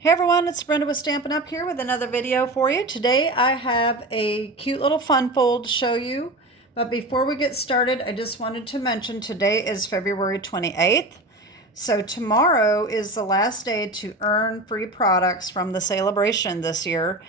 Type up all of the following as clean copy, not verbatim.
Hey everyone, it's Brenda with Stampin' Up here with another video for you. Today I have a cute little fun fold to show you. But before we get started, I just wanted to mention today is February 28th. So tomorrow is the last day to earn free products from the celebration this year.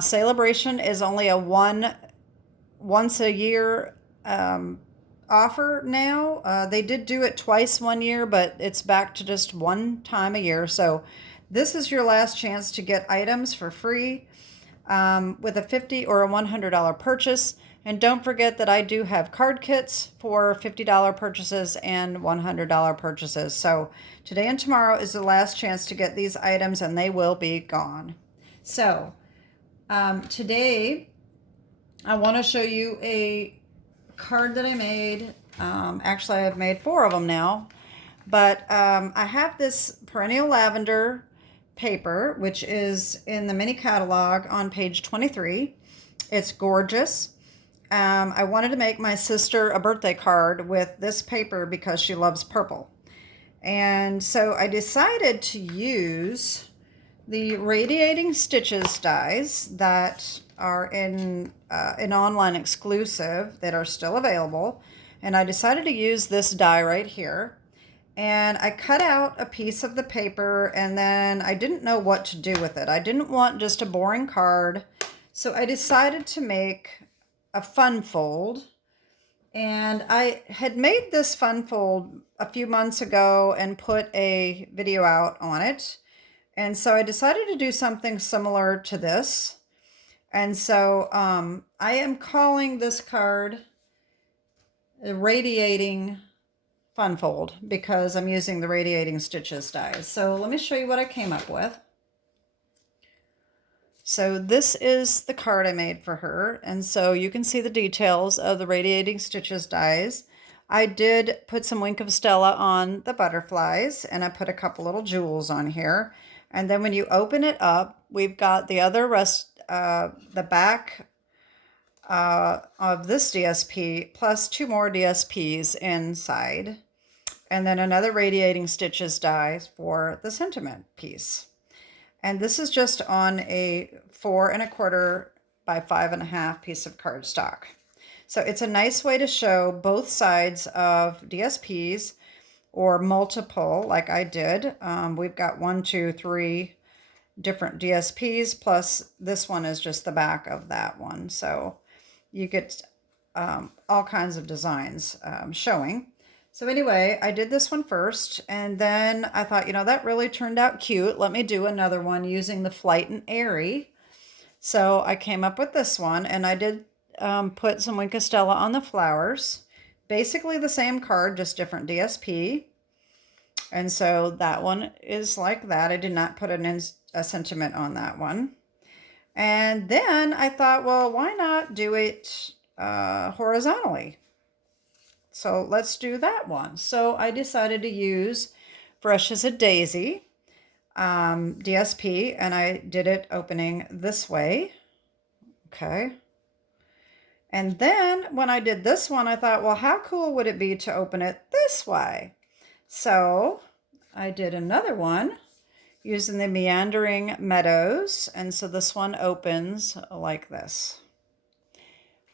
Celebration is only a once a year offer now. They did do it twice one year, but it's back to just one time a year. So this is your last chance to get items for free with a $50 or a $100 purchase. And don't forget that I do have card kits for $50 purchases and $100 purchases. So today and tomorrow is the last chance to get these items and they will be gone. So today I want to show you a card that I made. Actually, I've made 4 of them now. But I have this perennial lavender paper, which is in the mini catalog on page 23. It's gorgeous. I wanted to make my sister a birthday card with this paper because she loves purple. And so I decided to use the Radiating Stitches dies that are in an online exclusive that are still available. And I decided to use this die right here. And I cut out a piece of the paper and then I didn't know what to do with it. I didn't want just a boring card. So I decided to make a fun fold. And I had made this fun fold a few months ago and put a video out on it. And so I decided to do something similar to this. And so I am calling this card the Radiating Fun Fold because I'm using the Radiating Stitches dies. So let me show you what I came up with. So this is the card I made for her. And so you can see the details of the Radiating Stitches dies. I did put some Wink of Stella on the butterflies and I put a couple little jewels on here. And then when you open it up, we've got the other rest, the back of this DSP plus 2 more DSPs inside. And then another Radiating Stitches dies for the sentiment piece. And this is just on a 4 1/4 by 5 1/2 piece of cardstock. So it's a nice way to show both sides of DSPs or multiple like I did. We've got 1, 2, 3 different DSPs plus this one is just the back of that one. So you get all kinds of designs showing. So anyway, I did this one first, and then I thought, that really turned out cute. Let me do another one using the Flight and Airy. So I came up with this one, and I did put some Wink of Stella on the flowers. Basically the same card, just different DSP. And so that one is like that. I did not put a sentiment on that one. And then I thought, well, why not do it horizontally? So let's do that one. So I decided to use Fresh as a Daisy DSP, and I did it opening this way. Okay. And then when I did this one, I thought, well, how cool would it be to open it this way? So I did another one using the Meandering Meadows. And so this one opens like this.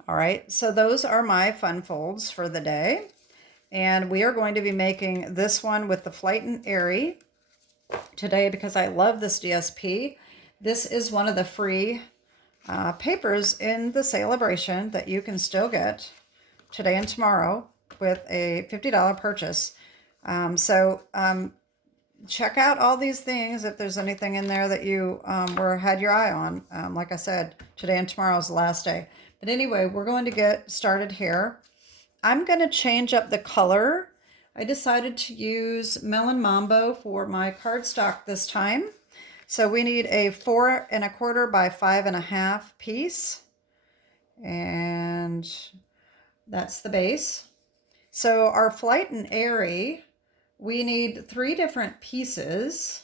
All right, so those are my fun folds for the day. And we are going to be making this one with the Flight and Airy today because I love this DSP. This is one of the free papers in the celebration that you can still get today and tomorrow with a $50 purchase. Check out all these things if there's anything in there that you had your eye on. Like I said, today and tomorrow is the last day. But anyway, we're going to get started here. I'm going to change up the color. I decided to use Melon Mambo for my cardstock this time. So we need a 4 1/4 by 5 1/2 piece. And that's the base. So our Flight and Airy, we need 3 different pieces.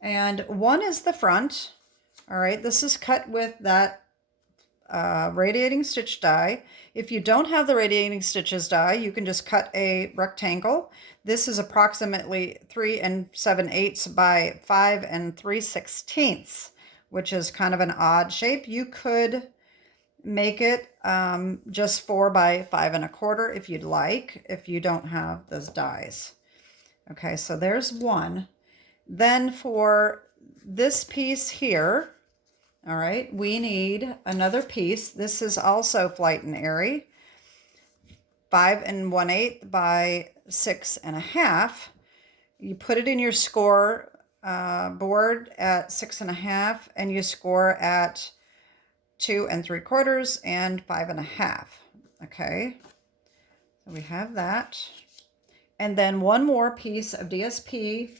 And one is the front. All right, this is cut with that radiating stitch die. If you don't have the radiating stitches die, you can just cut a rectangle. This is approximately 3 7/8 by 5 3/16, which is kind of an odd shape. You could make it just 4 by 5 1/4 if you'd like, if you don't have those dies. Okay, so there's one. Then for this piece here, all right, we need another piece. This is also Flight and Airy, 5 1/8 by 6 1/2. You put it in your score board at 6 1/2, and you score at 2 3/4 and 5 1/2. Okay, so we have that. And then one more piece of DSP,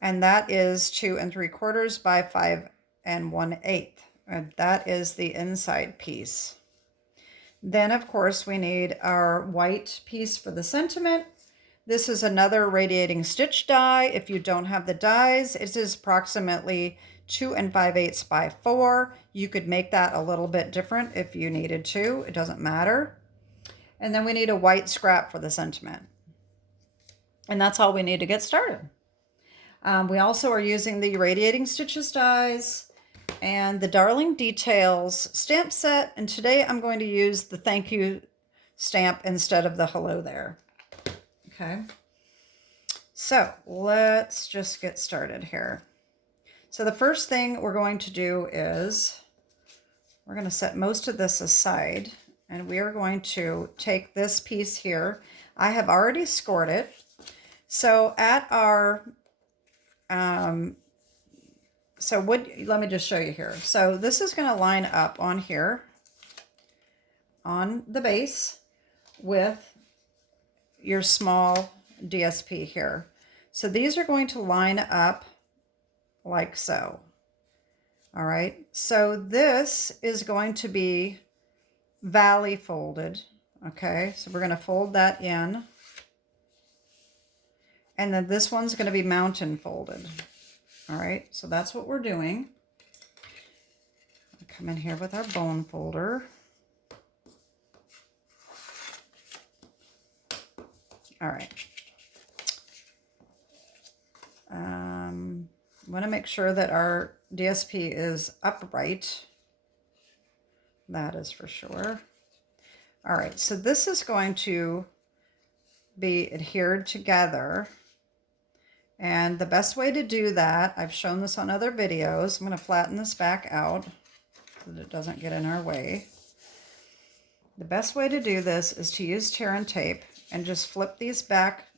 and that is 2 3/4 by 5 1/8. And that is the inside piece. Then, of course, we need our white piece for the sentiment. This is another radiating stitch die. If you don't have the dies, it is approximately 2 5/8 by 4. You could make that a little bit different if you needed to. It doesn't matter. And then we need a white scrap for the sentiment. And that's all we need to get started. We also are using the Radiating Stitches dies and the Darling Details stamp set. And today I'm going to use the thank you stamp instead of the hello there. Okay. So let's just get started here. So the first thing we're going to do is we're going to set most of this aside, and we are going to take this piece here. I have already scored it. So at our, let me just show you here. So this is going to line up on here, on the base, with your small DSP here. So these are going to line up like so. All right, so this is going to be valley folded. Okay, so we're going to fold that in. And then this one's going to be mountain folded. All right, so that's what we're doing. I'll come in here with our bone folder. All right. Want to make sure that our DSP is upright. That is for sure. All right, so this is going to be adhered together. And the best way to do that, I've shown this on other videos. I'm going to flatten this back out so that it doesn't get in our way. The best way to do this is to use tear and tape and just flip these back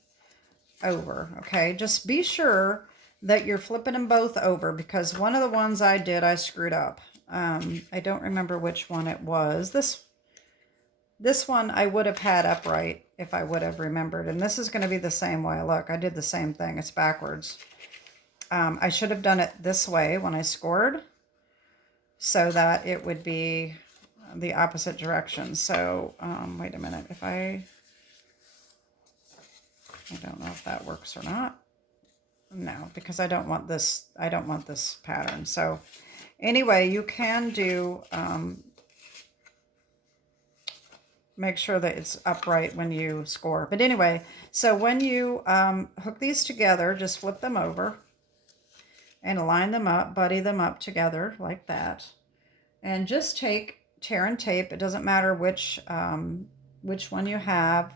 over, okay? Just be sure that you're flipping them both over, because one of the ones I did, I screwed up. I don't remember which one it was. This one I would have had upright if I would have remembered. And this is going to be the same way. Look, I did the same thing. It's backwards. I should have done it this way when I scored so that it would be the opposite direction. So, wait a minute. If I don't know if that works or not. No, because I don't want this pattern. So anyway, you can do, make sure that it's upright when you score. But anyway, so when you hook these together, just flip them over and line them up, buddy them up together like that. And just take tear and tape. It doesn't matter which one you have.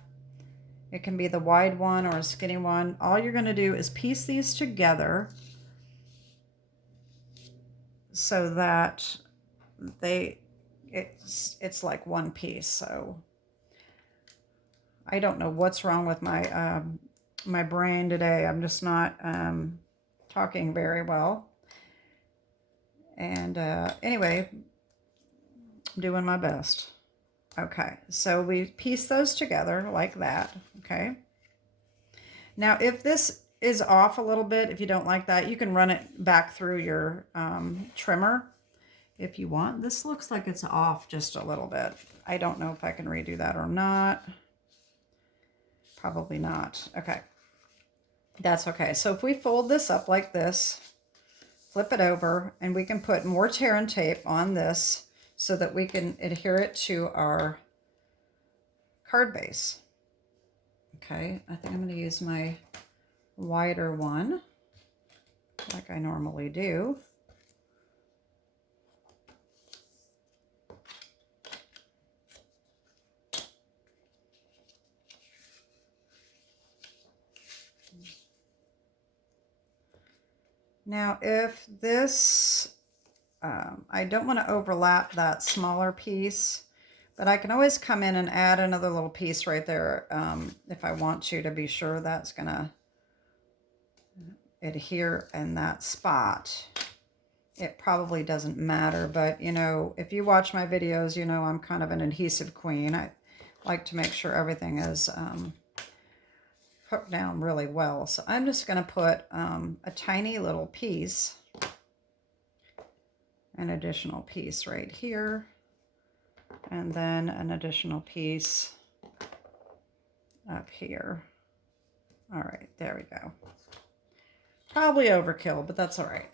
It can be the wide one or a skinny one. All you're going to do is piece these together so that it's like one piece. So I don't know what's wrong with my my brain today. I'm just not talking very well. And anyway, I'm doing my best. Okay, so we piece those together like that, okay? Now, if this is off a little bit, if you don't like that, you can run it back through your trimmer if you want. This looks like it's off just a little bit. I don't know if I can redo that or not. Probably not. Okay, that's okay. So if we fold this up like this, flip it over, and we can put more tear and tape on this so that we can adhere it to our card base. Okay, I think I'm going to use my wider one like I normally do. Now, if this, I don't want to overlap that smaller piece, but I can always come in and add another little piece right there if I want to be sure that's going to adhere in that spot. It probably doesn't matter, but you know, if you watch my videos, you know I'm kind of an adhesive queen. I like to make sure everything is hooked down really well. So I'm just going to put a tiny little piece, an additional piece right here, and then an additional piece up here. All right, there we go. Probably overkill, but that's all right.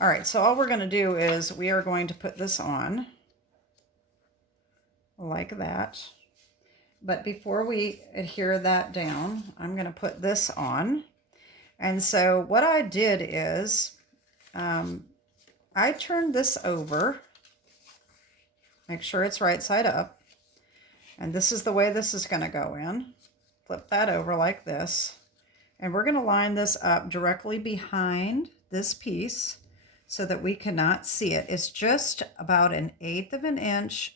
All right, so all we're going to do is we are going to put this on like that. But before we adhere that down, I'm going to put this on. And so what I did is I turned this over, make sure it's right side up. And this is the way this is going to go in. Flip that over like this. And we're going to line this up directly behind this piece so that we cannot see it. It's just about 1/8 of an inch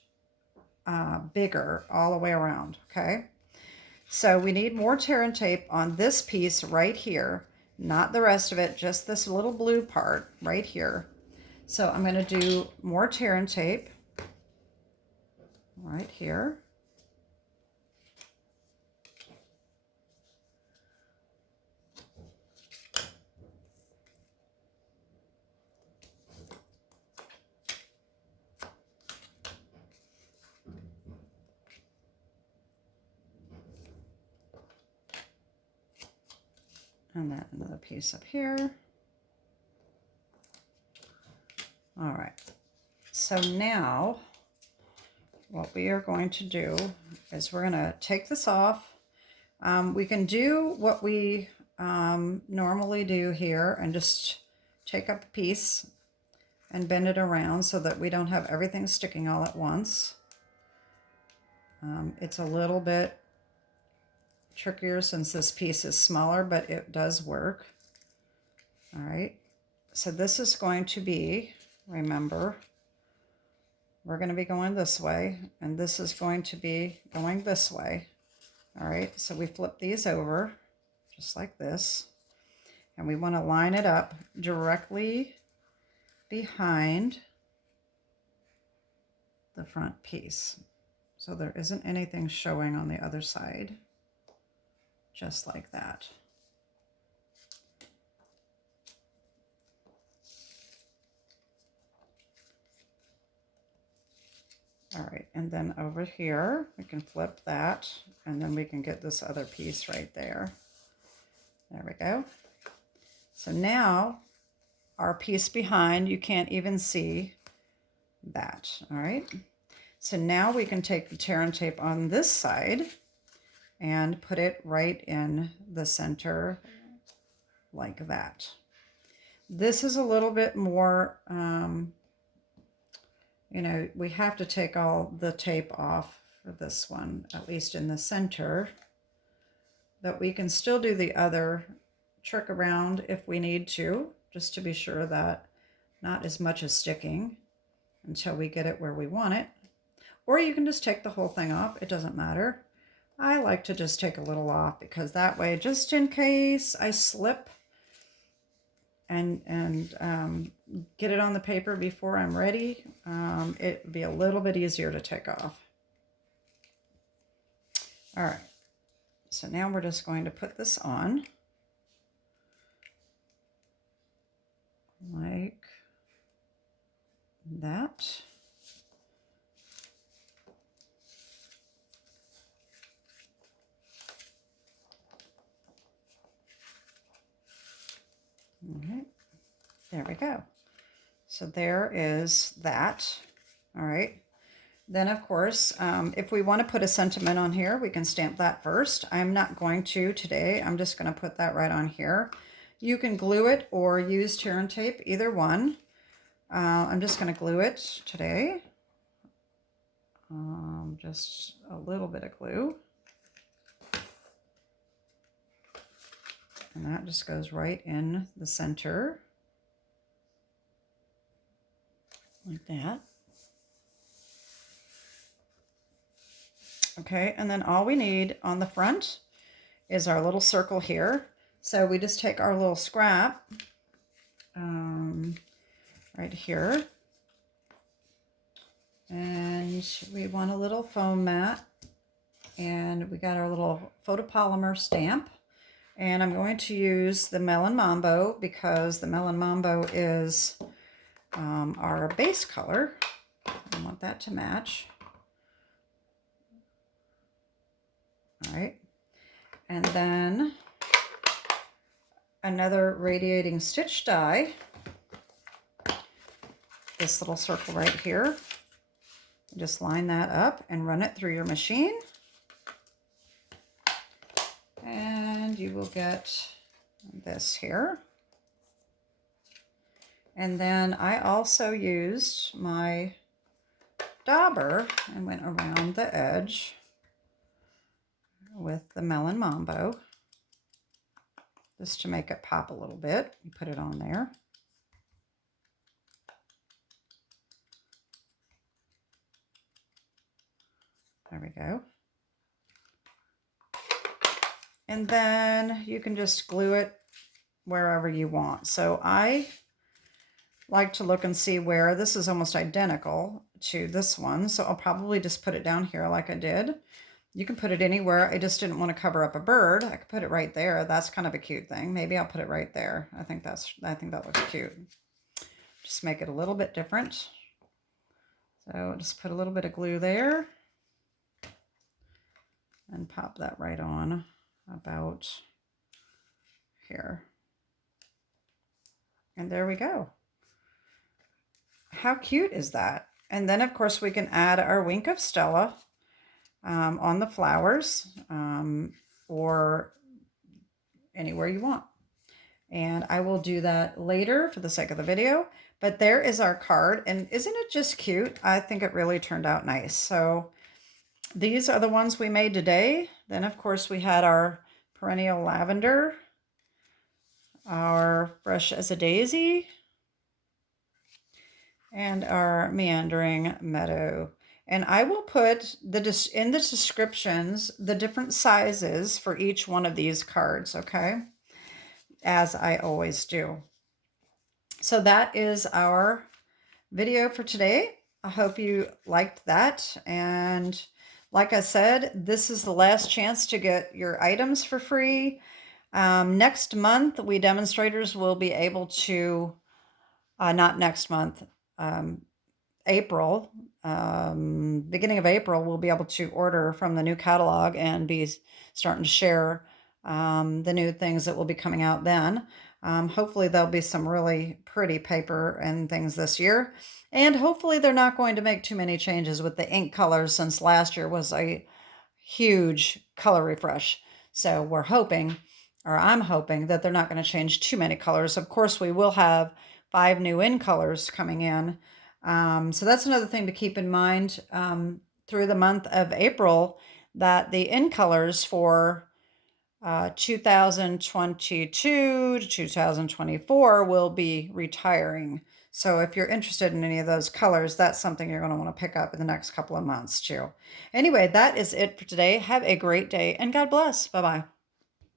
bigger all the way around, okay? So we need more tear and tape on this piece right here, not the rest of it, just this little blue part right here. So I'm going to do more tear and tape right here. And then another piece up here. All right. So now what we are going to do is we're going to take this off. We can do what we normally do here and just take up a piece and bend it around so that we don't have everything sticking all at once. It's a little bit trickier since this piece is smaller, but it does work. All right, so this is going to be, remember, we're going to be going this way, and this is going to be going this way. All right, so we flip these over just like this, and we want to line it up directly behind the front piece, so there isn't anything showing on the other side. Just like that. All right, and then over here, we can flip that, and then we can get this other piece right there. There we go. So now, our piece behind, you can't even see that, all right? So now we can take the tear and tape on this side and put it right in the center like that. This is a little bit more, you know, we have to take all the tape off for this one, at least in the center, but we can still do the other trick around if we need to, just to be sure that not as much is sticking until we get it where we want it. Or you can just take the whole thing off, it doesn't matter. I like to just take a little off because that way, just in case I slip and get it on the paper before I'm ready, it would be a little bit easier to take off. All right, so now we're just going to put this on like that. All right, there we go. So there is that. All right. Then, of course, if we want to put a sentiment on here, we can stamp that first. I'm not going to today. I'm just going to put that right on here. You can glue it or use tear and tape, either one. I'm just going to glue it today. Just a little bit of glue. And that just goes right in the center. Like that. Okay, and then all we need on the front is our little circle here. So we just take our little scrap right here. And we want a little foam mat. And we got our little photopolymer stamp. And I'm going to use the Melon Mambo because the Melon Mambo is our base color. I want that to match. All right, and then another Radiating Stitch die, this little circle right here. Just line that up and run it through your machine. And you will get this here. And then I also used my dauber and went around the edge with the Melon Mambo, just to make it pop a little bit. You put it on there. There we go. And then you can just glue it wherever you want. So I like to look and see where this is almost identical to this one. So I'll probably just put it down here like I did. You can put it anywhere. I just didn't want to cover up a bird. I could put it right there. That's kind of a cute thing. Maybe I'll put it right there. I think that looks cute. Just make it a little bit different. So just put a little bit of glue there and pop that right on about here. And there we go. How cute is that? And then of course we can add our Wink of Stella on the flowers or anywhere you want. And I will do that later for the sake of the video. But there is our card. And isn't it just cute? I think it really turned out nice. So these are the ones we made today. Then of course we had our perennial lavender, our fresh as a daisy, and our meandering meadow. And I will put in the descriptions the different sizes for each one of these cards, okay? As I always do. So that is our video for today. I hope you liked that. And like I said, this is the last chance to get your items for free. Next month, we demonstrators will be able to, not next month, April, beginning of April, we'll be able to order from the new catalog and be starting to share the new things that will be coming out then. Hopefully there'll be some really pretty paper and things this year. And hopefully they're not going to make too many changes with the ink colors, since last year was a huge color refresh. So we're hoping, or I'm hoping, that they're not going to change too many colors. Of course, we will have 5 new in colors coming in. So that's another thing to keep in mind through the month of April, that the in colors for 2022 to 2024 will be retiring. So if you're interested in any of those colors, that's something you're going to want to pick up in the next couple of months too. Anyway, that is it for today. Have a great day and God bless. Bye-bye.